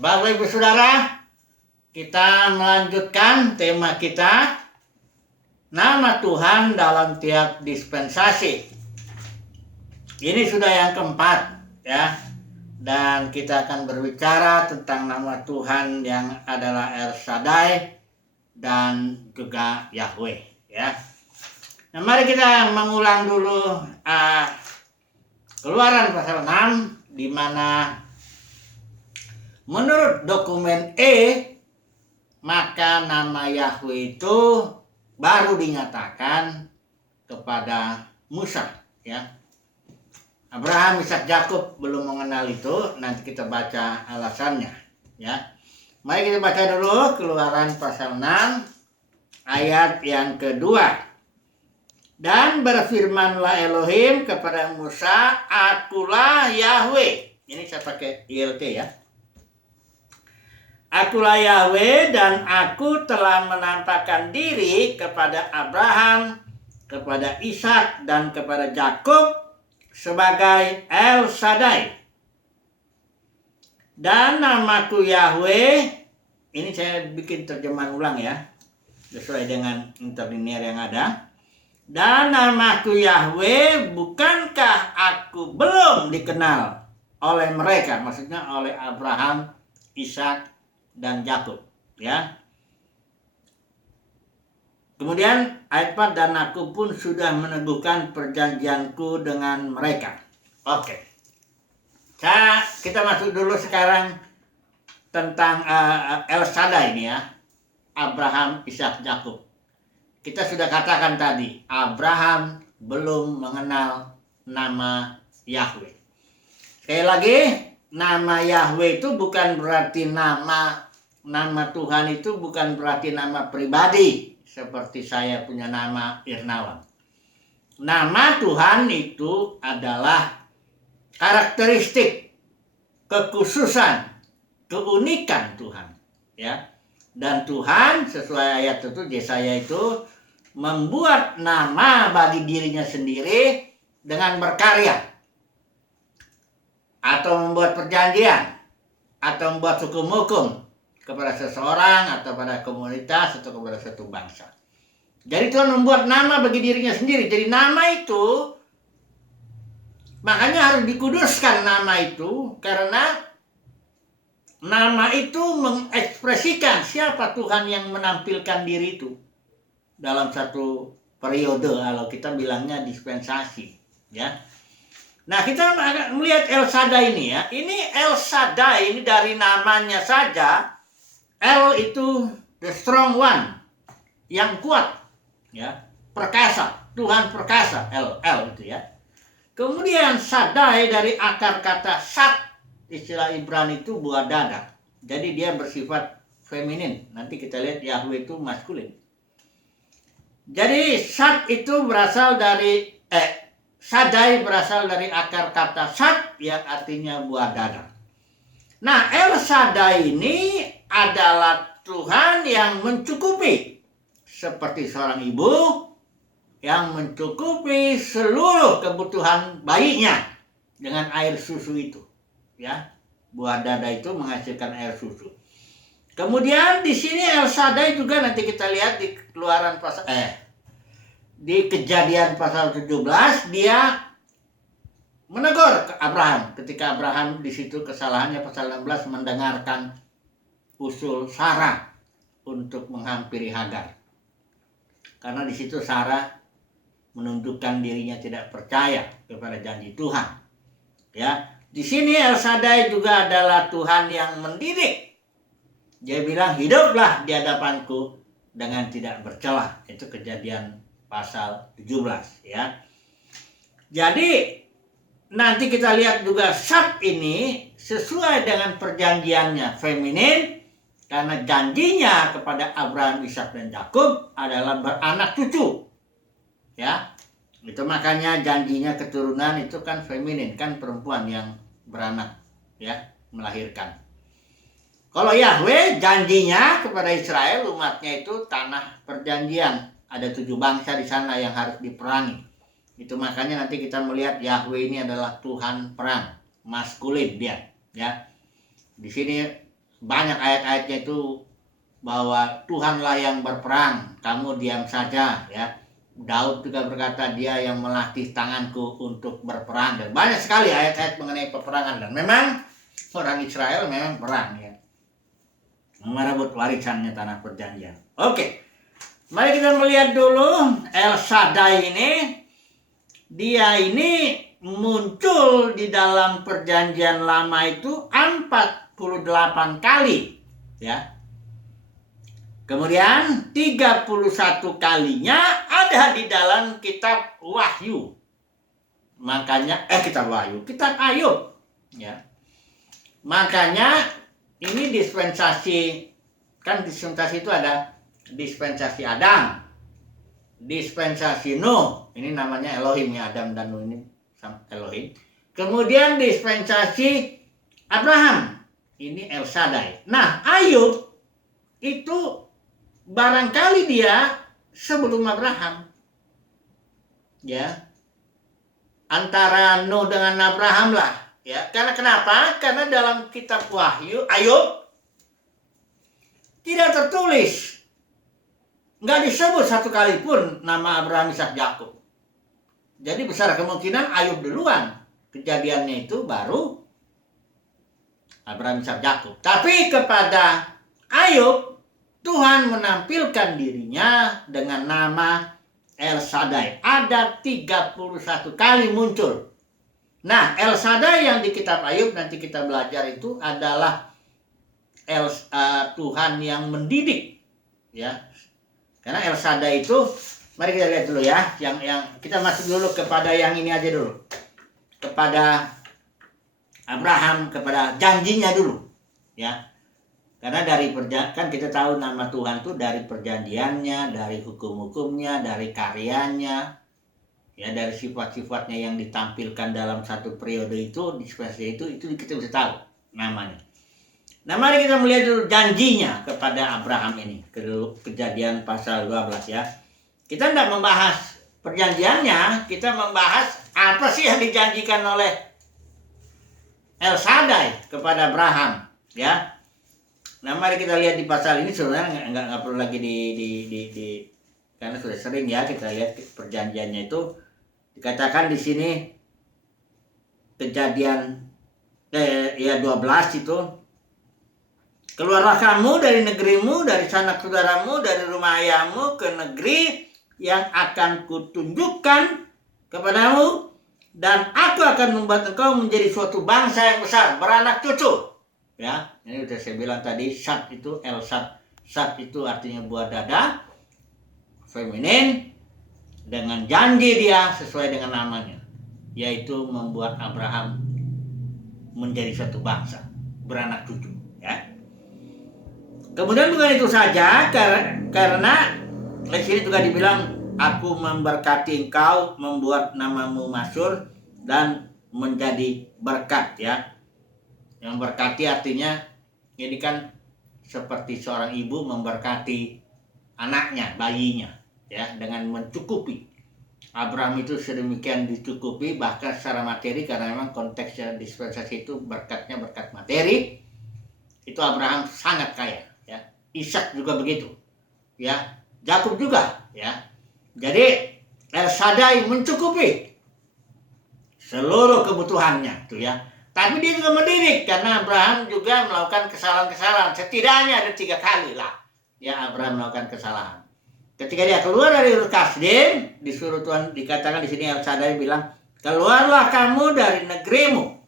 Bapak Ibu Saudara, kita melanjutkan tema kita, nama Tuhan dalam tiap dispensasi. Ini sudah yang keempat ya. Dan kita akan berbicara tentang nama Tuhan yang adalah El Shaddai dan juga Yahweh ya. Nah, mari kita mengulang dulu Keluaran pasal 6, di mana menurut dokumen maka nama Yahweh itu baru dinyatakan kepada Musa ya. Abraham, Ishak, Yakub belum mengenal itu, nanti kita baca alasannya ya. Mari kita baca dulu Keluaran pasal 6 ayat yang kedua. Dan berfirmanlah Elohim kepada Musa, akulah Yahweh. Ini saya pakai ILT ya. Akulah Yahweh, dan aku telah menampakkan diri kepada Abraham, kepada Ishak, dan kepada Yakub sebagai El Shaddai. Dan namaku Yahweh, ini saya bikin terjemahan ulang ya, sesuai dengan interlinear yang ada. Dan namaku Yahweh, bukankah aku belum dikenal oleh mereka, maksudnya oleh Abraham, Ishak, dan Yakub ya. Kemudian ayat 4, dan aku pun sudah meneguhkan perjanjianku dengan mereka. Oke. Kita masuk dulu sekarang tentang El Shaddai ini ya. Abraham, Ishak, Yakub. Kita sudah katakan tadi, Abraham belum mengenal nama Yahweh. Sekali lagi, nama Yahweh itu bukan berarti nama Tuhan itu bukan berarti nama pribadi seperti saya punya nama Irnawan. Nama Tuhan itu adalah karakteristik, kekhususan, keunikan Tuhan ya. Dan Tuhan sesuai ayat itu, Yesaya itu membuat nama bagi dirinya sendiri dengan berkarya, atau membuat perjanjian, atau membuat hukum-hukum kepada seseorang, atau pada komunitas, atau kepada satu bangsa. Jadi Tuhan membuat nama bagi dirinya sendiri. Jadi nama itu, makanya harus dikuduskan nama itu, karena nama itu mengekspresikan siapa Tuhan yang menampilkan diri itu dalam satu periode, kalau kita bilangnya dispensasi ya. Nah, kita melihat El Shaddai ini ya. Ini El Shaddai ini dari namanya saja, El itu the strong one, yang kuat ya, perkasa, Tuhan perkasa, El itu ya. Kemudian Shaddai dari akar kata Shad, istilah Ibrani itu buah dada. Jadi dia bersifat feminin. Nanti kita lihat Yahweh itu maskulin. Jadi Shad itu berasal dari Shaddai berasal dari akar kata Shad yang artinya buah dada. Nah, El Shaddai ini adalah Tuhan yang mencukupi, seperti seorang ibu yang mencukupi seluruh kebutuhan bayinya dengan air susu itu. Ya, buah dada itu menghasilkan air susu. Kemudian di sini El Shaddai juga nanti kita lihat di Keluaran pasal di Kejadian pasal 17, dia menegur ke Abraham ketika Abraham di situ kesalahannya pasal 16 mendengarkan usul Sarah untuk menghampiri Hagar. Karena di situ Sarah menunjukkan dirinya tidak percaya kepada janji Tuhan. Ya. Di sini El Shaddai juga adalah Tuhan yang mendidik. Dia bilang, hiduplah di hadapanku dengan tidak bercelah. Itu Kejadian pasal 17 ya. Jadi nanti kita lihat juga Shad ini sesuai dengan perjanjiannya feminin, karena janjinya kepada Abraham, Ishak, dan Yakub adalah beranak cucu. Ya. Itu makanya janjinya keturunan itu kan feminin, kan perempuan yang beranak ya, melahirkan. Kalau Yahweh janjinya kepada Israel, umatnya itu tanah perjanjian. Ada 7 bangsa di sana yang harus diperangi. Itu makanya nanti kita melihat Yahweh ini adalah Tuhan perang, maskulin dia ya. Di sini banyak ayat-ayatnya itu bahwa Tuhanlah yang berperang, kamu diam saja, ya. Daud juga berkata, dia yang melatih tanganku untuk berperang, dan banyak sekali ayat-ayat mengenai peperangan. Dan memang orang Israel memang perang, ya, merebut warisannya tanah perjanjian. Oke, mari kita melihat dulu El Shaddai ini. Dia ini muncul di dalam perjanjian lama itu 48 kali, ya. Kemudian 31 kalinya ada di dalam kitab Wahyu. Makanya kitab Wahyu, kitab Ayub, ya. Makanya ini dispensasi, kan dispensasi itu ada dispensasi Adam, dispensasi Nuh, ini namanya Elohim, ya, Adam dan Nuh ini Elohim. Kemudian dispensasi Abraham, ini El Shaddai. Nah, Ayub itu barangkali dia sebelum Abraham, ya, antara Nuh dengan Abraham lah, ya. Karena kenapa? Karena dalam kitab Wahyu Ayub tidak tertulis, nggak disebut satu kali pun nama Abraham, Ishak, Yakub. Jadi besar kemungkinan Ayub duluan, kejadiannya itu baru Abraham, Ishak, Yakub. Tapi kepada Ayub Tuhan menampilkan dirinya dengan nama El Shaddai. Ada 31 kali muncul. Nah, El Shaddai yang di kitab Ayub nanti kita belajar itu adalah Tuhan yang mendidik, ya. Karena El Shaddai itu, mari kita lihat dulu, ya. Yang kita masuk dulu kepada yang ini aja dulu. Kepada Abraham, kepada janjinya dulu, ya. Karena dari kan kita tahu nama Tuhan itu dari perjanjiannya, dari hukum-hukumnya, dari karyanya, ya, dari sifat-sifatnya yang ditampilkan dalam satu periode itu, dispensasi itu kita bisa tahu namanya. Nah, mari kita melihat dulu janjinya kepada Abraham ini, Kejadian pasal 12, ya. Kita tidak membahas perjanjiannya, kita membahas apa sih yang dijanjikan oleh El Shaddai kepada Abraham, ya. Nah, mari kita lihat di pasal ini. Sebenarnya nggak perlu lagi di karena sudah sering, ya, kita lihat perjanjiannya itu dikatakan di sini Kejadian 12 itu, keluarlah kamu dari negerimu, dari sanak saudaramu, dari rumah ayahmu ke negeri yang akan kutunjukkan kepadamu, dan aku akan membuat engkau menjadi suatu bangsa yang besar, beranak cucu. Ya, ini sudah saya bilang tadi, Shad itu El Shad. Shad itu artinya buah dada, feminin, dengan janji dia sesuai dengan namanya, yaitu membuat Abraham menjadi suatu bangsa, beranak cucu, ya. Kemudian bukan itu saja, karena di sini juga dibilang, aku memberkati engkau, membuat namamu masyhur dan menjadi berkat, ya. Yang berkati artinya ini kan seperti seorang ibu memberkati anaknya, bayinya, ya, dengan mencukupi. Abraham itu sedemikian dicukupi, bahkan secara materi, karena memang konteksnya dispensasi itu berkatnya berkat materi. Itu Abraham sangat kaya, ya. Ishak juga begitu, ya. Yakub juga, ya. Jadi El Shaddai mencukupi seluruh kebutuhannya, tuh, ya. Tapi dia juga mendidik, karena Abraham juga melakukan kesalahan-kesalahan. Setidaknya ada 3 kali lah, ya, Abraham melakukan kesalahan. Ketika dia keluar dari Ur Kasdim, disuruh Tuhan, dikatakan di sini El Shaddai bilang, keluarlah kamu dari negerimu.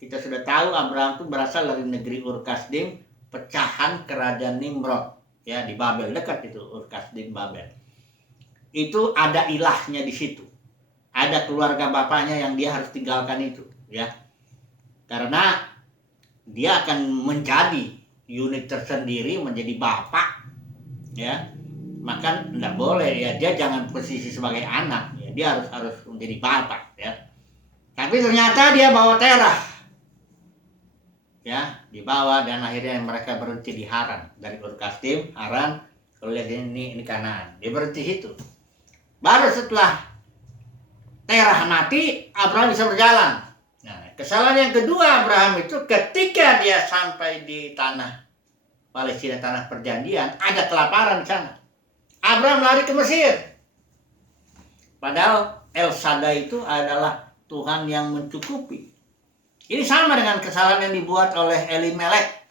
Kita sudah tahu Abraham itu berasal dari negeri Ur Kasdim, pecahan kerajaan Nimrod, ya, di Babel, dekat itu Ur Kasdim, Babel. Itu ada ilahnya di situ. Ada keluarga bapaknya yang dia harus tinggalkan itu, ya. Karena dia akan menjadi unit tersendiri, menjadi bapak, ya. Maka tidak boleh, ya, dia jangan posisi sebagai anak, ya. Dia harus menjadi bapak, ya. Tapi ternyata dia bawa Terah, ya, dibawa, dan akhirnya mereka berhenti di Haran. Dari Ur Kasdim, Haran, kalau lihat ini Kanaan, dia berhenti situ. Baru setelah Terah mati, Abraham bisa berjalan. Nah, kesalahan yang kedua Abraham itu ketika dia sampai di tanah Palestina tanah perjanjian, ada kelaparan di sana. Abraham lari ke Mesir. Padahal El Shaddai itu adalah Tuhan yang mencukupi. Ini sama dengan kesalahan yang dibuat oleh Elimelek.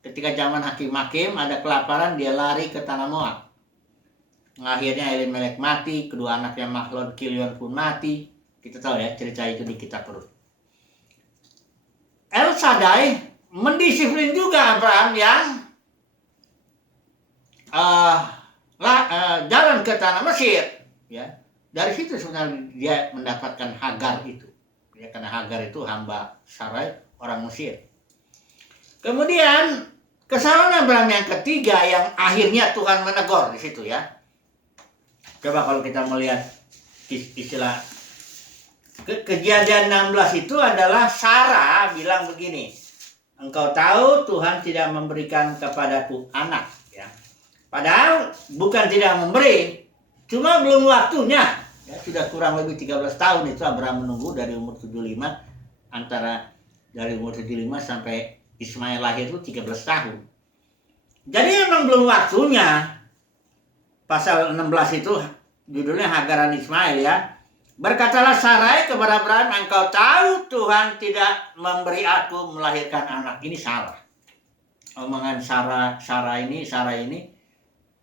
Ketika zaman hakim-hakim ada kelaparan, dia lari ke tanah Moab. Akhirnya Elimelek mati, kedua anaknya Mahlon Kilion pun mati. Kita tahu ya cerita itu di kitab Rut. El Shaddai mendisiplin juga Abraham yang jalan ke tanah Mesir, ya. Dari situ sebenarnya dia mendapatkan Hagar itu, ya, karena Hagar itu hamba Sarai orang Mesir. Kemudian kesalahan Abraham yang ketiga yang akhirnya Tuhan menegur di situ, ya. Coba kalau kita melihat istilah Kejadian 16 itu adalah Sarah bilang begini, engkau tahu Tuhan tidak memberikan kepadaku anak, ya. Padahal bukan tidak memberi, cuma belum waktunya, ya. Sudah kurang lebih 13 tahun itu Abraham menunggu dari umur 75, antara dari umur 75 sampai Ismail lahir itu 13 tahun. Jadi memang belum waktunya. Pasal 16 itu judulnya Hagaran Ismail, ya. Berkatalah Sarai kepada Abraham, engkau tahu Tuhan tidak memberi aku melahirkan anak. Ini salah. Omongan Sarah ini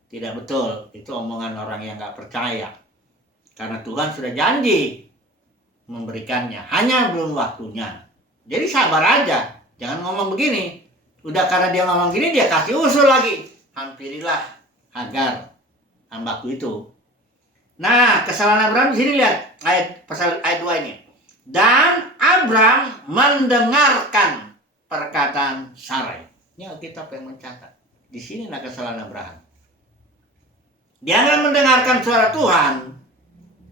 tidak betul. Itu omongan orang yang gak percaya. Karena Tuhan sudah janji memberikannya. Hanya belum waktunya. Jadi sabar aja. Jangan ngomong begini. Udah karena dia ngomong gini, dia kasih usul lagi. Hampirilah Hagar, hambaku itu. Nah, kesalahan Abraham di sini lihat pasal ayat 2 ini. Dan Abraham mendengarkan perkataan Sarai. Ini Alkitab yang mencatat. Di sinilah kesalahan Abraham. Dia nggak mendengarkan suara Tuhan,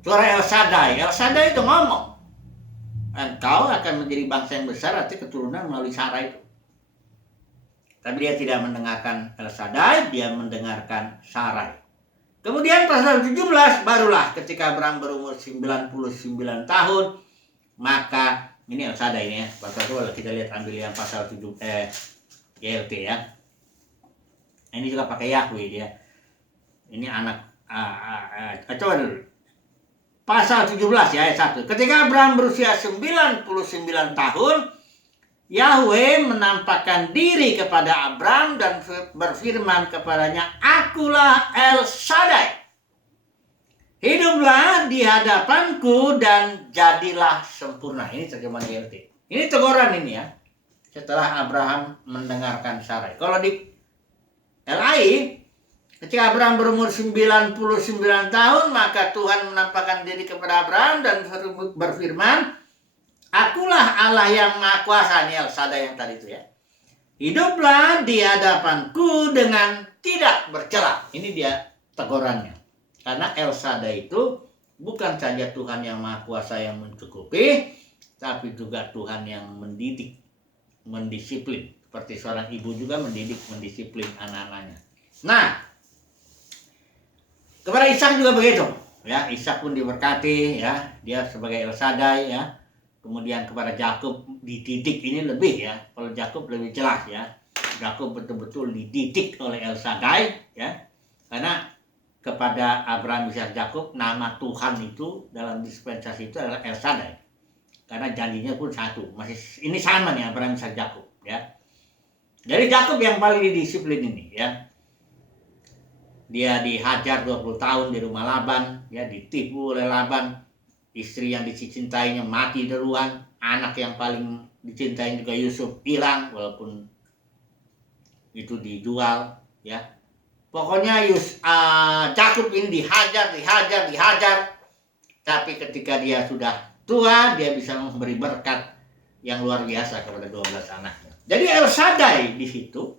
suara El Shaddai. El Shaddai itu ngomong, engkau akan menjadi bangsa yang besar, artinya keturunan melalui Sarai itu. Tapi dia tidak mendengarkan El Shaddai, dia mendengarkan Sarai. Kemudian pasal 17 barulah ketika Abraham berumur 99 tahun, maka ini El Shaddai ini, ya. Pasal itu kita lihat ambil yang pasal 7 YLT, ya. Ini juga pakai Yahweh dia. Ini anak coba dulu. Pasal 17 ya ayat 1. Ketika Abraham berusia 99 tahun, Yahweh menampakkan diri kepada Abraham dan berfirman kepadanya, akulah El Shaddai. Hiduplah di hadapanku dan jadilah sempurna. Ini terjemahan YLT. Ini teguran ini, ya. Setelah Abraham mendengarkan Sarai. Kalau di LAI, ketika Abraham berumur 99 tahun, maka Tuhan menampakkan diri kepada Abraham dan berfirman, akulah Allah yang Maha Kuasa. Ini El Shaddai yang tadi itu, ya. Hiduplah di hadapanku dengan tidak bercela. Ini dia tegurannya. Karena El Shaddai itu bukan saja Tuhan yang Maha Kuasa yang mencukupi, tapi juga Tuhan yang mendidik, mendisiplin. Seperti seorang ibu juga mendidik, mendisiplin anak-anaknya. Nah, kepada Ishak juga begitu, ya. Ishak pun diberkati, ya. Dia sebagai El Shaddai, ya. Kemudian kepada Yakub dididik, ini lebih, ya. Kalau Yakub lebih jelas, ya. Yakub betul-betul dididik oleh El Shaddai, ya. Karena kepada Abraham, Ishak, Yakub nama Tuhan itu dalam dispensasi itu adalah El Shaddai. Karena janjinya pun satu. Masih ini sama nih Abraham, Ishak, Yakub, ya. Jadi Yakub yang paling didisiplin ini, ya. Dia dihajar 20 tahun di rumah Laban, ya, ditipu oleh Laban. Istri yang dicintainya mati duluan, anak yang paling dicintai juga Yusuf hilang walaupun itu dijual, ya. Pokoknya Yakub ini dihajar. Tapi ketika dia sudah tua, dia bisa memberi berkat yang luar biasa kepada 12 anaknya. Jadi El Shaddai di situ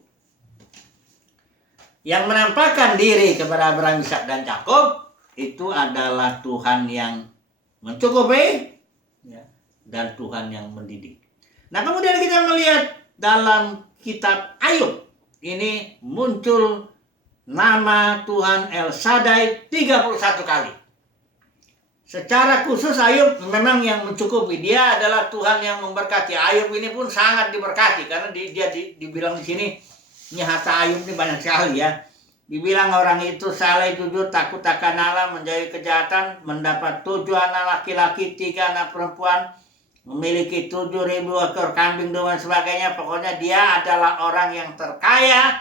yang menampakkan diri kepada Abraham, Ishak, dan Yakub itu adalah Tuhan yang mencukupi, ya, dan Tuhan yang mendidik. Nah, kemudian kita melihat dalam kitab Ayub ini muncul nama Tuhan El Shaddai 31 kali. Secara khusus Ayub memang yang mencukupi. Dia adalah Tuhan yang memberkati. Ayub ini pun sangat diberkati karena dia dibilang di sini Ini harta Ayub ini banyak sekali ya. Dibilang orang itu saleh, jujur, takut akan Allah, menjauhi kejahatan, mendapat 7 anak laki-laki, 3 anak perempuan, memiliki 7.000 ekor kambing dan sebagainya. Pokoknya dia adalah orang yang terkaya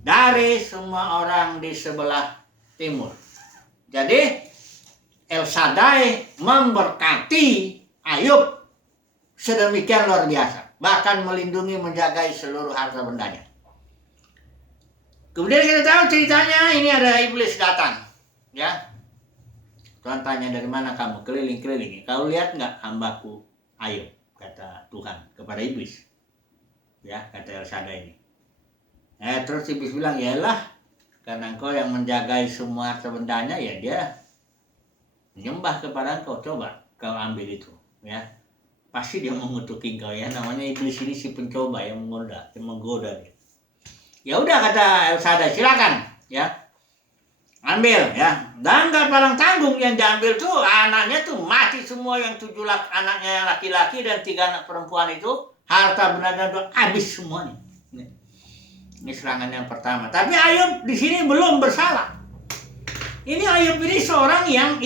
dari semua orang di sebelah timur. Jadi El Shaddai memberkati Ayub sedemikian luar biasa, bahkan melindungi, menjaga seluruh harta bendanya. Kemudian kita tahu ceritanya, ini ada iblis datang, ya. Tuhan tanya, dari mana kamu? Keliling-keliling. Kau lihat nggak hambaku Ayub? Kata Tuhan kepada iblis, ya, kata El Shaddai ini. Terus iblis bilang, yalah, karena engkau yang menjagai semua harta bendanya, ya dia menyembah kepada engkau. Coba kau ambil itu, ya. Pasti dia mengutuki engkau, ya. Namanya iblis ini si pencoba yang menggoda dia. Ya udah, kata El Shaddai, silakan, ya, ambil, ya. Dan gak paling tanggung, yang diambil tuh anaknya tuh mati semua, yang 7 anaknya yang laki-laki dan 3 anak perempuan itu, harta benda tuh habis semuanya. Ini serangan yang pertama. Tapi Ayub di sini belum bersalah. Ini Ayub ini seorang yang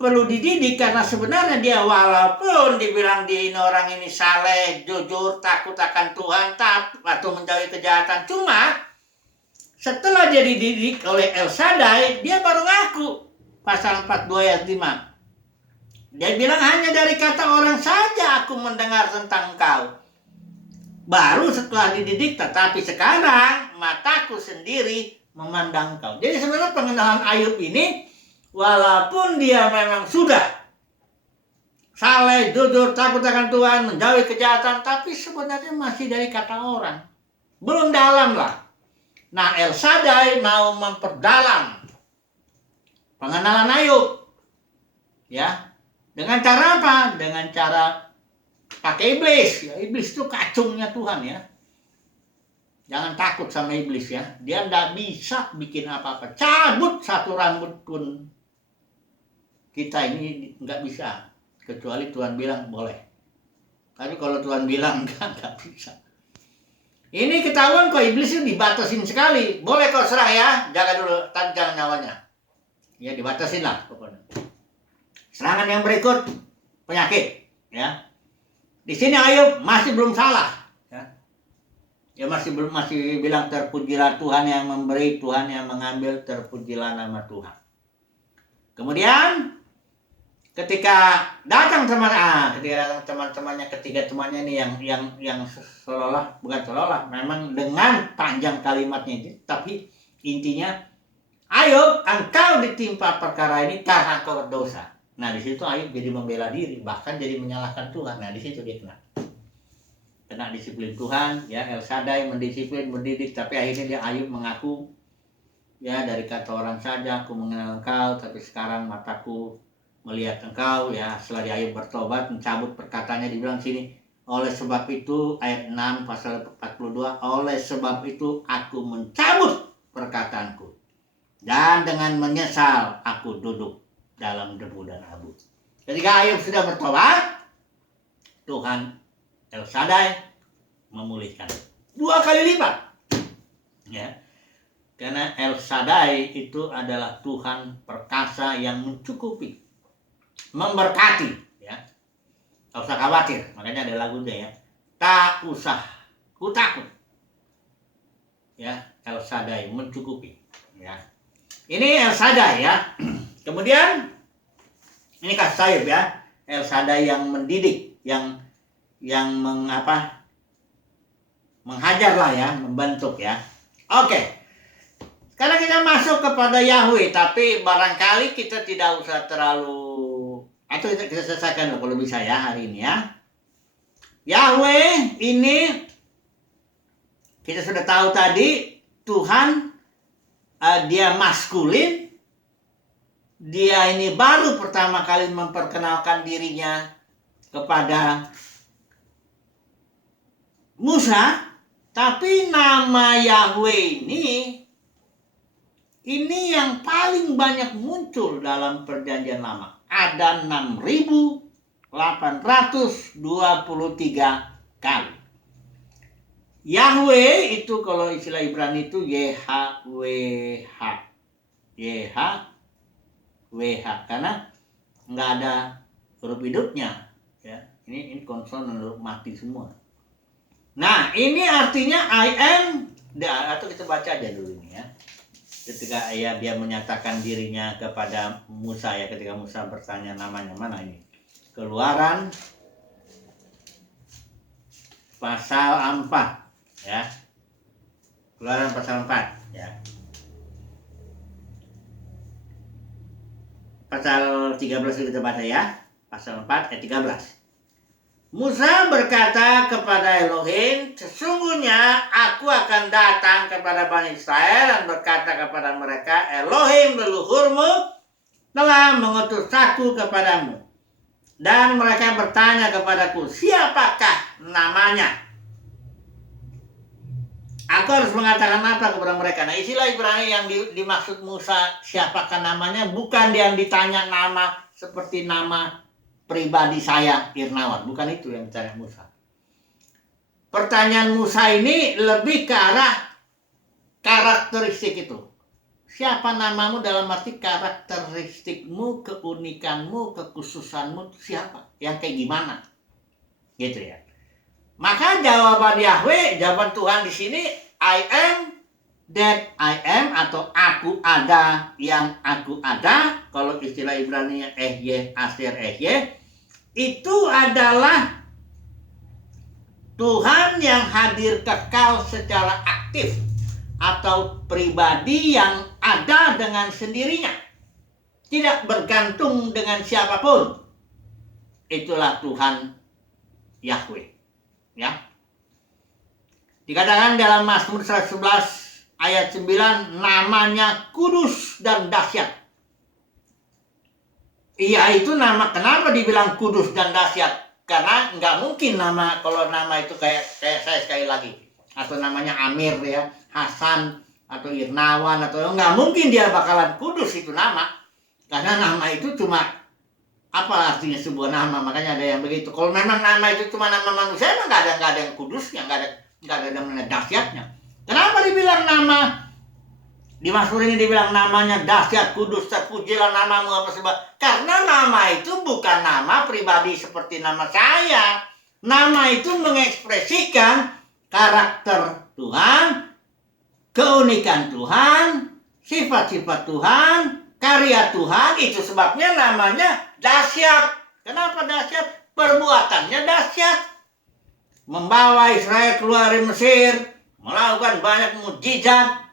perlu dididik, karena sebenarnya dia walaupun dibilang dia ini orang ini saleh, jujur, takut akan Tuhan, atau menjauhi kejahatan, cuma setelah dia dididik oleh El Shaddai, dia baru ngaku. Pasal 42 ayat 5. Dia bilang, hanya dari kata orang saja aku mendengar tentang engkau. Baru setelah dididik, tetapi sekarang mataku sendiri memandang engkau. Jadi sebenarnya pengenalan Ayub ini, walaupun dia memang sudah saleh, jujur, takut akan Tuhan, menjauhi kejahatan, tapi sebenarnya masih dari kata orang. Belum dalam lah. Nah, El Shaddai mau memperdalam pengenalan Ayub. Ya. Dengan cara apa? Dengan cara pakai iblis. Ya, iblis itu kacungnya Tuhan, ya. Jangan takut sama iblis, ya. Dia tidak bisa bikin apa-apa. Cabut satu rambut pun kita ini nggak bisa, kecuali Tuhan bilang boleh. Tapi kalau Tuhan bilang nggak bisa. Ini ketahuan kok iblis itu dibatasin sekali. Boleh kau serang, ya, jaga dulu, tapi jangan nyawanya. Ya, dibatasin lah pokoknya. Serangan yang berikut, penyakit, ya. Di sini Ayub masih belum salah, ya. Dia masih bilang, terpujilah Tuhan yang memberi, Tuhan yang mengambil, terpujilah nama Tuhan. Kemudian ketika datang teman-temannya, ketiga temannya ini yang seolah, bukan seolah, memang dengan panjang kalimatnya itu, tapi intinya, Ayub, engkau ditimpa perkara ini karena engkau berdosa. Nah, di situ Ayub jadi membela diri, bahkan jadi menyalahkan Tuhan. Nah, di situ dia kena disiplin Tuhan, ya. El Shaddai mendisiplin, mendidik, tapi akhirnya dia Ayub mengaku, ya, dari kata orang saja aku mengenal engkau, tapi sekarang mataku melihat engkau, ya. Setelah dia Ayub bertobat, mencabut perkataannya, dibilang sini, oleh sebab itu, ayat 6 pasal 42, oleh sebab itu aku mencabut perkataanku, dan dengan menyesal aku duduk dalam debu dan abu. Ketika Ayub sudah bertobat, Tuhan El Shaddai memulihkan 2 kali lipat, ya. Karena El Shaddai itu adalah Tuhan perkasa yang mencukupi, memberkati, ya. Tak usah khawatir, makanya ada lagunya, ya. Tak usah ku takut, ya. El Shaddai mencukupi, ya. Ini El Shaddai, ya. Kemudian ini kasus Ayub, ya. El Shaddai yang mendidik, yang menghajar lah, ya, membentuk, ya. Oke. Sekarang kita masuk kepada Yahweh, tapi barangkali kita tidak usah terlalu, atau kita selesaikan kalau bisa, ya, hari ini, ya. Yahweh ini kita sudah tahu tadi, Tuhan, dia maskulin. Dia ini baru pertama kali memperkenalkan dirinya kepada Musa, tapi nama Yahweh ini yang paling banyak muncul dalam Perjanjian Lama. Ada 6.823 kali. Yahweh itu kalau istilah Ibrani itu YHWH. YHWH karena nggak ada huruf hidupnya ya. Ini konsonan, huruf mati semua. Nah, ini artinya I am, atau kita baca aja dulu ini ya. Ketika dia menyatakan dirinya kepada Musa ya, ketika Musa bertanya namanya mana ini. Keluaran pasal 4 ya. Keluaran pasal 4 ya. Pasal 13 kita baca ya. Pasal 4 ayat 13. Musa berkata kepada Elohim, sesungguhnya aku akan datang kepada Bani Israel dan berkata kepada mereka, Elohim leluhurmu telah mengutus aku kepadamu. Dan mereka bertanya kepadaku, siapakah namanya? Aku harus mengatakan apa kepada mereka? Nah, istilah Ibrani yang dimaksud Musa, siapakah namanya? Bukan yang ditanya nama seperti nama pribadi saya, Irnawan. Bukan itu yang ditanya Musa. Pertanyaan Musa ini lebih ke arah karakteristik itu. Siapa namamu dalam arti karakteristikmu, keunikanmu, kekhususanmu, siapa? Yang kayak gimana? Gitu ya. Maka jawaban Yahweh, jawaban Tuhan di sini, I am that I am, atau aku ada yang aku ada. Kalau istilah Ibrani Ehyeh, Asher Ehyeh, itu adalah Tuhan yang hadir kekal secara aktif atau pribadi yang ada dengan sendirinya, tidak bergantung dengan siapapun. Itulah Tuhan Yahweh ya. Dikatakan dalam Mazmur 111 ayat 9, namanya kudus dan dahsyat. Iya, itu nama, kenapa dibilang kudus dan dahsyat? Karena nggak mungkin nama, kalau nama itu kayak saya sekali lagi, atau namanya Amir ya, Hasan atau Irnawan, atau nggak mungkin dia bakalan kudus itu nama. Karena nama itu cuma, apa artinya sebuah nama? Makanya ada yang begitu. Kalau memang nama itu cuma nama manusia, emang nggak ada yang kudusnya, nggak ada yang dahsyatnya. Kenapa dibilang nama? Di Mazmur ini dibilang namanya dahsyat, kudus, terpujilah namamu apa sebab? Karena nama itu bukan nama pribadi seperti nama saya. Nama itu mengekspresikan karakter Tuhan, keunikan Tuhan, sifat-sifat Tuhan, karya Tuhan. Itu sebabnya namanya dahsyat. Kenapa dahsyat? Perbuatannya dahsyat. Membawa Israel keluar dari Mesir, melakukan banyak mukjizat,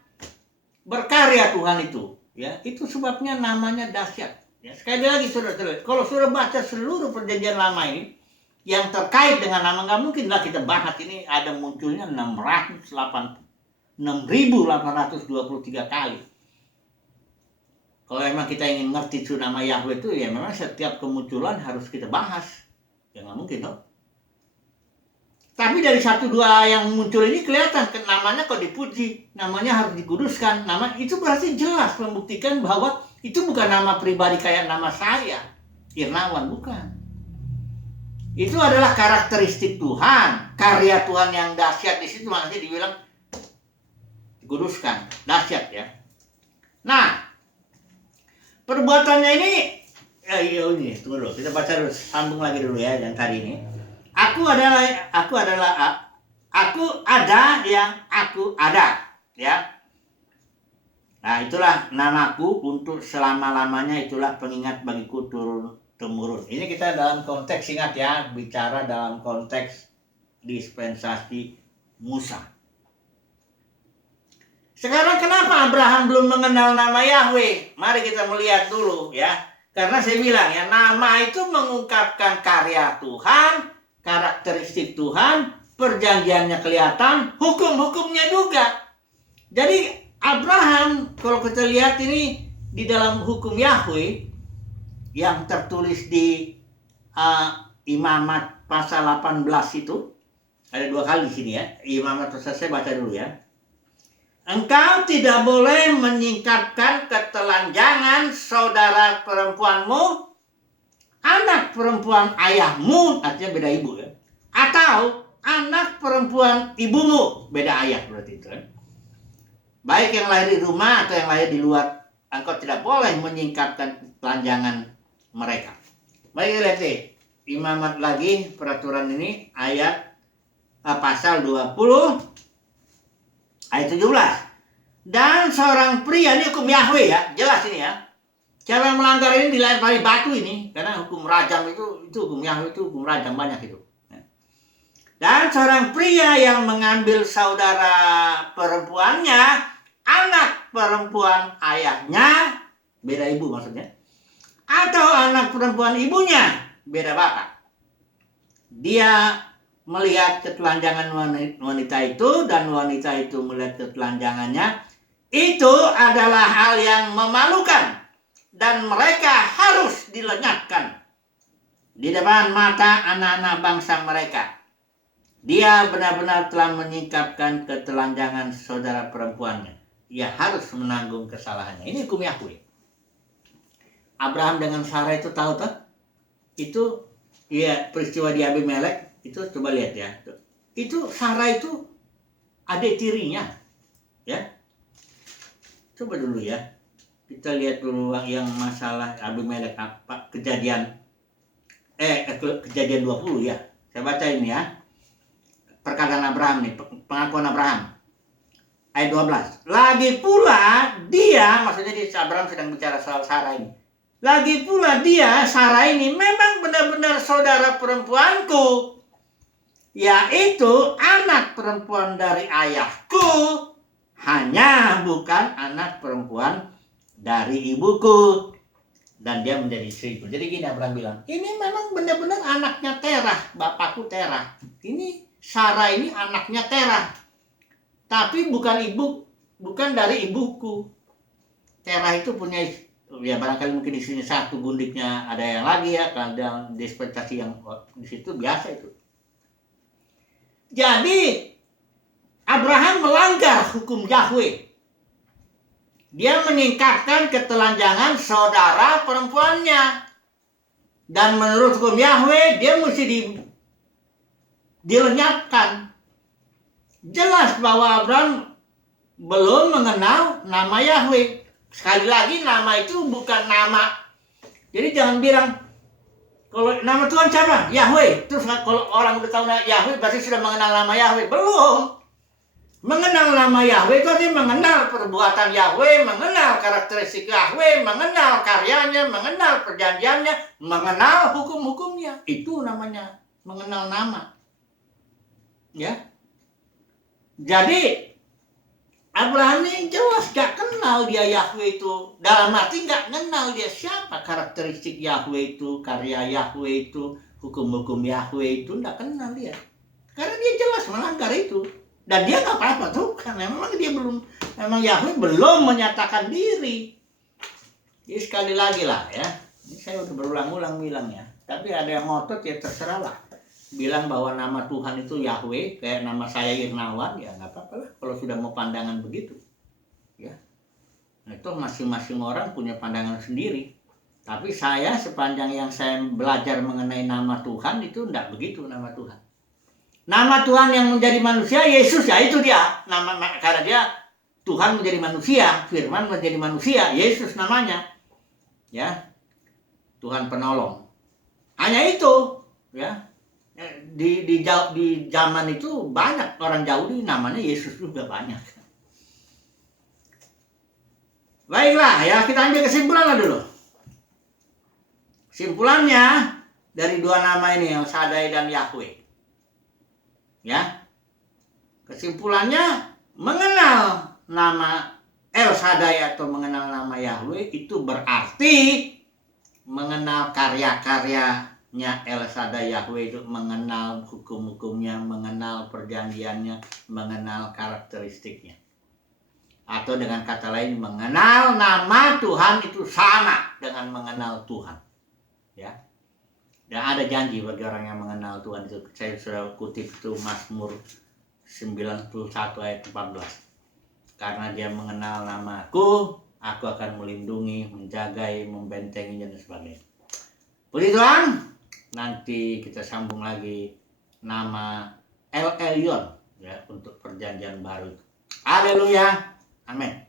berkarya Tuhan itu, ya, itu sebabnya namanya dahsyat. Ya, sekali lagi saudara-saudara, kalau sudah baca seluruh perjanjian lama ini yang terkait dengan nama, nggak mungkinlah kita bahas ini ada munculnya 6.823 kali. Kalau memang kita ingin ngerti itu nama Yahweh itu, ya memang setiap kemunculan harus kita bahas. Ya nggak mungkin dong. Tapi dari 1-2 yang muncul ini kelihatan namanya kok dipuji, namanya harus dikuduskan. Nama itu berarti jelas membuktikan bahwa itu bukan nama pribadi kayak nama saya, Irnawan, bukan. Itu adalah karakteristik Tuhan, karya Tuhan yang dahsyat. Di situ makanya dibilang dikuduskan, dahsyat ya. Nah, perbuatannya ini, ini tunggu dulu, kita baca dulu, sambung lagi dulu ya yang tadi ini. Aku ada yang aku ada, ya. Nah, itulah namaku untuk selama-lamanya, itulah pengingat bagiku turun-temurun. Ini kita dalam konteks, ingat ya, bicara dalam konteks dispensasi Musa. Sekarang kenapa Abraham belum mengenal nama Yahweh? Mari kita melihat dulu ya. Karena saya bilang ya, nama itu mengungkapkan karya Tuhan, karakteristik Tuhan, perjanjiannya kelihatan, hukum-hukumnya juga. Jadi Abraham, kalau kita lihat ini di dalam hukum Yahweh yang tertulis di Imamat pasal 18 itu, ada 2 kali di sini ya. Imamat pasal, saya baca dulu ya. Engkau tidak boleh menyingkapkan ketelanjangan saudara perempuanmu, anak perempuan ayahmu, artinya beda ibu ya, atau anak perempuan ibumu. Beda ayat berarti itu kan. Baik yang lahir di rumah atau yang lahir di luar, engkau tidak boleh menyingkapkan telanjangan mereka. Baik, lihat nih. Imamat lagi peraturan ini ayat pasal 20 ayat 17. Dan seorang pria, ini hukum Yahweh ya, jelas ini ya. Siapa yang melanggar ini dilempari batu ini, karena hukum rajam itu hukum Yahweh, itu hukum rajam banyak itu. Dan seorang pria yang mengambil saudara perempuannya, anak perempuan ayahnya, beda ibu maksudnya, atau anak perempuan ibunya, beda bapak. Dia melihat ketelanjangan wanita itu dan wanita itu melihat ketelanjangannya, itu adalah hal yang memalukan dan mereka harus dilenyapkan di depan mata anak-anak bangsa mereka. Dia benar-benar telah menyingkapkan ketelanjangan saudara perempuannya. Ia harus menanggung kesalahannya. Ini hukum Yahweh. Abraham dengan Sarah itu tahu tak? Itu ya peristiwa di Abimelek itu, coba lihat ya. Itu Sarah itu adik tirinya. Ya. Coba dulu ya. Kita lihat dulu yang masalah Abimelek apa kejadian kejadian 20 ya. Saya baca ini ya. Perkataan Abraham nih, pengakuan Abraham. Ayat 12. Lagi pula dia, maksudnya Abraham sedang bicara soal Sarah ini. Lagi pula dia, Sarah ini memang benar-benar saudara perempuanku, yaitu anak perempuan dari ayahku, hanya bukan anak perempuan dari ibuku. Dan dia menjadi istriku. Jadi gini Abraham bilang, ini memang benar-benar anaknya Terah, bapakku Terah. Ini Sarah ini anaknya Terah. Tapi bukan dari ibuku. Terah itu punya, ya barangkali mungkin istrinya satu, gundiknya ada yang lagi ya, kadang dispensasi yang di situ biasa itu. Jadi Abraham melanggar hukum Yahweh. Dia menyingkapkan ketelanjangan saudara perempuannya. Dan menurut hukum Yahweh, dia mesti dilenyapkan. Jelas bahwa Abraham belum mengenal nama Yahweh. Sekali lagi, nama itu bukan nama. Jadi jangan bilang, kalau nama Tuhan siapa? Yahweh. Terus kalau orang udah tahu Yahweh, berarti sudah mengenal nama Yahweh. Belum. Mengenal nama Yahweh itu artinya mengenal perbuatan Yahweh, mengenal karakteristik Yahweh, mengenal karyanya, mengenal perjanjiannya, mengenal hukum-hukumnya. Itu namanya mengenal nama. Ya. Jadi Abraham ini jelas gak kenal dia Yahweh itu. Dalam arti gak kenal dia siapa karakteristik Yahweh itu, karya Yahweh itu, hukum-hukum Yahweh itu, gak kenal dia. Karena dia jelas melanggar itu. Dan dia gak apa-apa tuh, karena memang Yahweh belum menyatakan diri. Jadi sekali lagi lah ya, ini saya udah berulang-ulang bilang ya. Tapi ada yang ngotot ya terserah lah. Bilang bahwa nama Tuhan itu Yahweh, kayak nama saya Irnawan, ya gak apa-apa lah kalau sudah mau pandangan begitu. Ya, nah, itu masing-masing orang punya pandangan sendiri. Tapi saya sepanjang yang saya belajar mengenai nama Tuhan itu enggak begitu nama Tuhan. Nama Tuhan yang menjadi manusia, Yesus ya itu dia. Karena dia Tuhan menjadi manusia, Firman menjadi manusia, Yesus namanya. Ya. Tuhan penolong. Hanya itu, ya. Di zaman itu banyak orang Yahudi namanya Yesus juga banyak. Baiklah, ya kita ambil kesimpulan dulu. Kesimpulannya dari dua nama ini, El Shaddai dan Yahweh. Ya, kesimpulannya mengenal nama El Shaddai atau mengenal nama Yahweh itu berarti mengenal karya-karyanya El Shaddai Yahweh itu, mengenal hukum-hukumnya, mengenal perjanjiannya, mengenal karakteristiknya. Atau dengan kata lain, mengenal nama Tuhan itu sama dengan mengenal Tuhan. Ya. Dan ada janji bagi orang yang mengenal Tuhan itu. Saya sudah kutip itu Mazmur 91 ayat 14. Karena dia mengenal namaku, aku akan melindungi, menjagai, membentengi dan sebagainya. Puji Tuhan, nanti kita sambung lagi nama El Elyon ya untuk perjanjian baru. Haleluya. Amin.